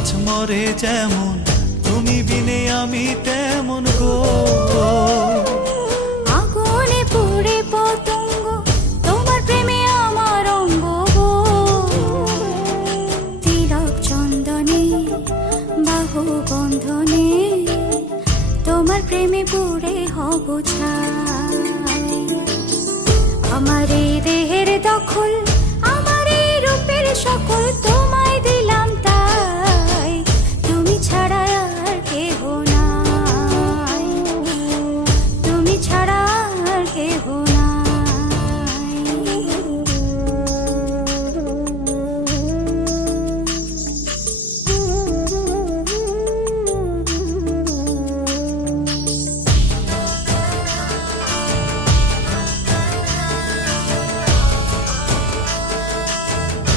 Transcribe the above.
মাছ মরে যেমন, তুমি বিনে আমি তেমন গো। আগুনে পুড়ে পতঙ্গ, তোমার প্রেমে আমার অঙ্গ গো। তিলক চন্দনে বাহু বন্ধনে, তোমার প্রেমে পুড়ে হব ছাই। আমার এই দেহের দখল